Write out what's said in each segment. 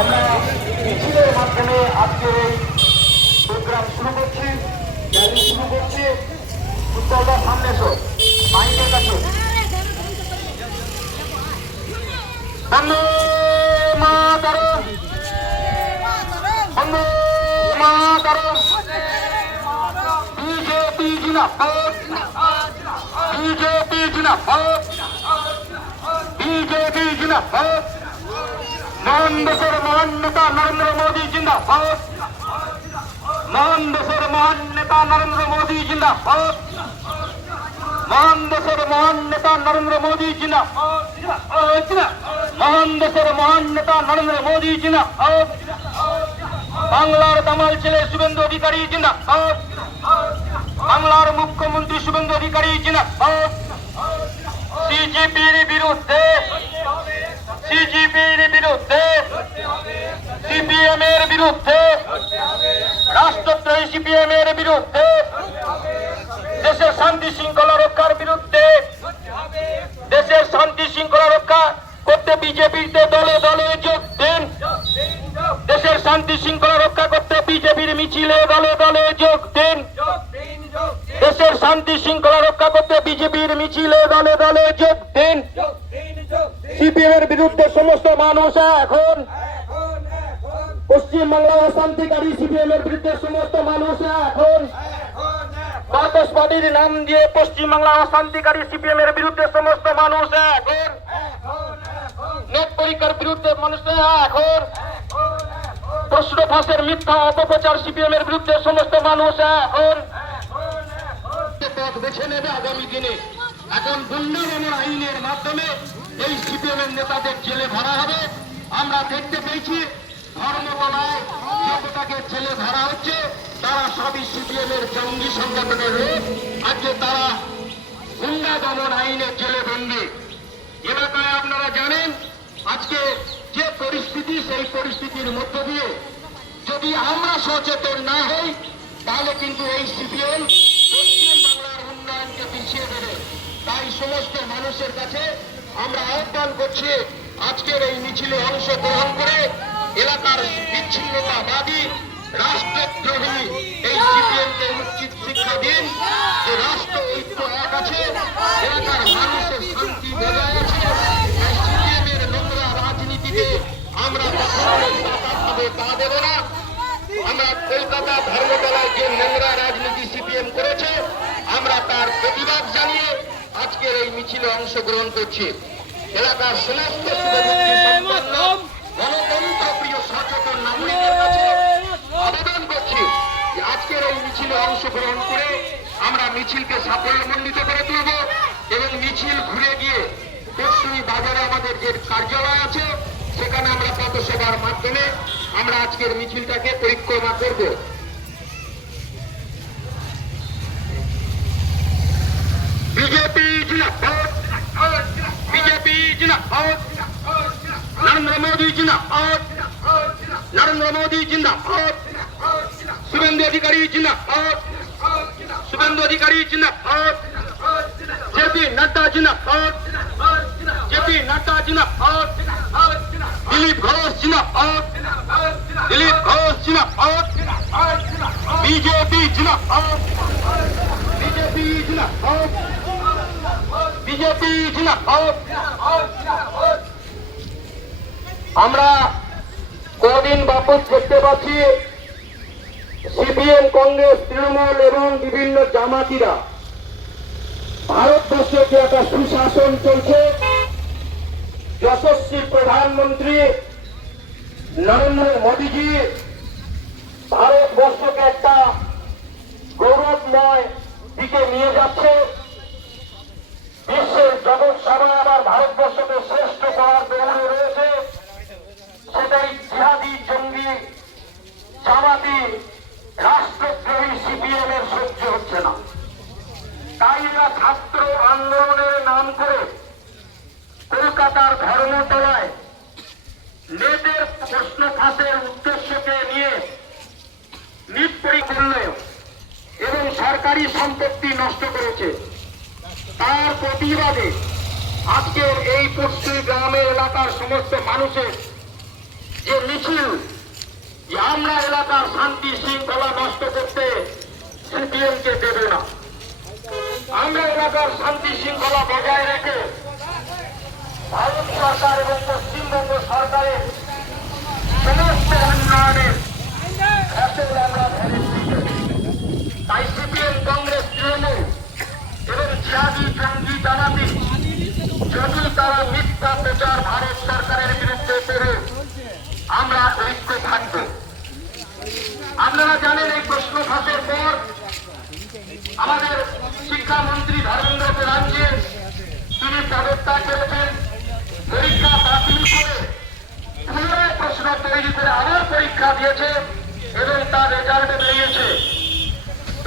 আমরা মিছিলের মাধ্যমে আজকের এই প্রোগ্রাম শুরু করছি, র্যালি শুরু করছি। উত্তরদার সামনে এসো, মাইকের কাছে। বন্দে মাতরম, বন্দে মাতরম। বিজেপি জিন্দাবাদ, বিজেপি জিন্দাবাদ, বিজেপি জিন্দাবাদ। মহান দেশের মহান নেতা নরেন্দ্র মোদী জিন্দাবাদ, মহান দেশের মহান নেতা নরেন্দ্র মোদী জিন্দাবাদ, মহান দেশের মহান নেতা নরেন্দ্র মোদী জিন্দাবাদ, মহান দেশের মহান নেতা নরেন্দ্র মোদী জিন্দাবাদ। বাংলার দামাল ছেলে শুভেন্দু অধিকারী জিন্দাবাদ, বাংলার মুখ্যমন্ত্রী শুভেন্দু অধিকারী জিন্দাবাদ। সিজিপির বিরুদ্ধে, সিজিপির বিরুদ্ধে, সিপিএম এর বিরুদ্ধে, রাষ্ট্রদ্রোহী সিপিএম এর বিরুদ্ধে, দেশের শান্তি শৃঙ্খলা রক্ষার বিরুদ্ধে, দেশের শান্তি শৃঙ্খলা রক্ষা করতে বিজেপিতে দলে দলে যোগ দেন। দেশের শান্তি শৃঙ্খলা রক্ষা করতে বিজেপির মিছিলে দলে দলে যোগ দেন। দেশের শান্তি শৃঙ্খলা রক্ষা করতে বিজেপির মিছিলে দলে দলে যোগ দেন। সিপিএম এর বিরুদ্ধে সমস্ত মানুষ এখন, পশ্চিমবাংলায় অশান্তিকারী সিপিএম এর বিরুদ্ধে সমস্ত মানুষ এখন, বাতাস পার্টির নাম দিয়ে পশ্চিমবাংলা অশান্তিকারী সিপিএম এর বিরুদ্ধে সমস্ত মানুষ এখন, নেট পরীক্ষার বিরুদ্ধে মানুষ এখন, প্রশ্ন ফাঁসের মিথ্যা অপপ্রচার সিপিএম এর বিরুদ্ধে সমস্ত মানুষ এখন পথ বেছে নেবে আগামী দিনে। এখন গুন্ডা দমন আইনের মাধ্যমে এই সিপিএম এর নেতাদের জেলে ভরা হবে। আমরা দেখতে পেয়েছি ধর্মতলায় যতটাকে জেলে ধরা হচ্ছে তারা সবই সিপিএম এর জঙ্গি সংগঠনের লোক। আজকে তারা গুন্ডা দমন আইনের জেলে বন্দী। এলাকায় আপনারা জানেন আজকে যে পরিস্থিতি, সেই পরিস্থিতির মধ্য দিয়ে যদি আমরা সচেতন না হই তাহলে কিন্তু এই সিপিএম পশ্চিম বাংলার উন্নয়নকে পিছিয়ে দেবে। তাই সমস্ত মানুষের কাছে আমরা আহ্বান করছি আজকের এই মিছিলে অংশগ্রহণ করে এলাকার বিচ্ছিন্নতাবাদী রাষ্ট্রদ্রোহী এই সিপিএমকে উচিত শিক্ষা দিন যে রাষ্ট্র ঐক্য এক আছে, এলাকার মানুষের শান্তি বজায় আছে। এই সিপিএম এর নোংরা রাজনীতিতে আমরা তা দেব না। আমরা কলকাতা ধর্মতলায় যে নোংরা রাজনীতি সিপিএম করেছে আমরা তার প্রতিবাদ জানিয়ে আজকের এই মিছিলে অংশগ্রহণ করছি। এলাকার সমস্ত গণতন্ত্র প্রিয় সচেতন নাগরিকের কাছে আবেদন করছি যে আজকের এই মিছিলে অংশগ্রহণ করে আমরা মিছিলকে সাফল্যমণ্ডিত করে তুলব এবং মিছিল ঘুরে গিয়ে পশ্চিমী বাজারে আমাদের যে কার্যালয় আছে সেখানে আমরা পথসভার মাধ্যমে আমরা আজকের মিছিলটাকে পরিক্রমা করব। বিজেপি জিন্দাবাদ, বিজেপি জিন্দাবাদ, নরেন্দ্র মোদী জিন্দাবাদ, নরেন্দ্র মোদী জিন্দাবাদ, শুভেন্দু অধিকারী জিন্দাবাদ, শুভেন্দু অধিকারী জিন্দাবাদ, জেপি নাড্ডা জিন্দাবাদ, জেপি নাড্ডা জিন্দাবাদ, দিলীপ ঘোষ জিন্দাবাদ, দিলীপ ঘোষ জিন্দাবাদ, বিজেপি জিন্দাবাদ, বিজেপি জিন্দাবাদ, বিজেপি জিন্দাবাদ। আমরা কদিন বাপস দেখতে পাচ্ছি সিপিএম, কংগ্রেস, তৃণমূল এবং বিভিন্ন জামাতিরা ভারতবর্ষে যে একটা সুশাসন চলছে, যশস্বী প্রধানমন্ত্রী নরেন্দ্র মোদীজি ভারতবর্ষকে একটা গৌরবময় দিকে নিয়ে যাচ্ছে। বিশ্বের জগৎ সভা আবার ভারতবর্ষকে শ্রেষ্ঠ করার দৌড়ে রয়েছে। সেটাই জিহাদি, জঙ্গি, জামাতি, রাষ্ট্রদ্রোহী সিপিএম এর সহ্য হচ্ছে না। তাই এরা ছাত্র আন্দোলনের নাম করে কলকাতার ধর্মতলায় নেটের প্রশ্ন ফাঁসের উদ্দেশ্যকে নিয়ে নিট পরীক্ষা এবং সরকারি সম্পত্তি নষ্ট করেছে। তার প্রতিবাদে আজকের এই পশ্চিম গ্রামের এলাকার সমস্ত মানুষের যে মিছিল, যে আমরা এলাকার শান্তি শৃঙ্খলা নষ্ট করতে সিপিএমকে দেবে না। আমরা এলাকার শান্তি শৃঙ্খলা বজায় রেখে ভারত সরকার এবং পশ্চিমবঙ্গ সরকারের সমস্ত উন্নয়নের ফসল আমরা ভেবে দিতে। তাই সিপিএম, কংগ্রেস, তৃণমূল এবং জিহাদি জঙ্গি জামাতি যদি তারা মিথ্যা প্রচার ভারত সরকারের বিরুদ্ধে করে, আমরা ঐক্য থাকব। আপনারা জানেন, এই প্রশ্ন ফাঁসের পর আমাদের শিক্ষামন্ত্রী ধর্মেন্দ্র প্রধানজি তিনি পদত্যাগ করেছেন। পরীক্ষা বাতিল করে পুনরায় প্রশ্ন তৈরি করে আবার পরীক্ষা দিয়েছে এবং তার রেজাল্ট বেরিয়েছে।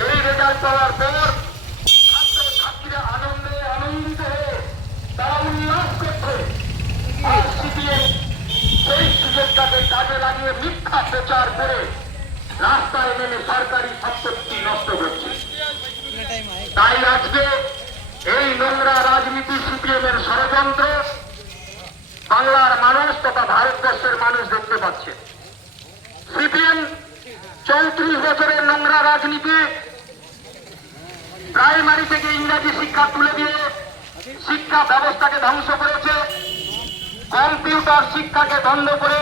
এই রেজাল্ট পাওয়ার পর ছাত্রছাত্রীরা আনন্দিত হয়ে তারা উল্লাস করছে। আর সিপিএম সেই সুযোগটাকে কাজে লাগিয়ে মিথ্যা প্রচার করে রাস্তায় নেমে সরকারি সম্পত্তি নষ্ট করছে। তাই আজকে এই নোংরা রাজনীতি সিপিএম এর ষড়যন্ত্র বাংলার মানুষ তথা ভারতবর্ষের মানুষ দেখতে পাচ্ছে। সিপিএম 34 বছরের নোংরা রাজনীতি, প্রাইমারি থেকে ইংরেজি শিক্ষা তুলে দিয়ে শিক্ষা ব্যবস্থাকে ধ্বংস করেছে, কম্পিউটার শিক্ষাকে বন্ধ করে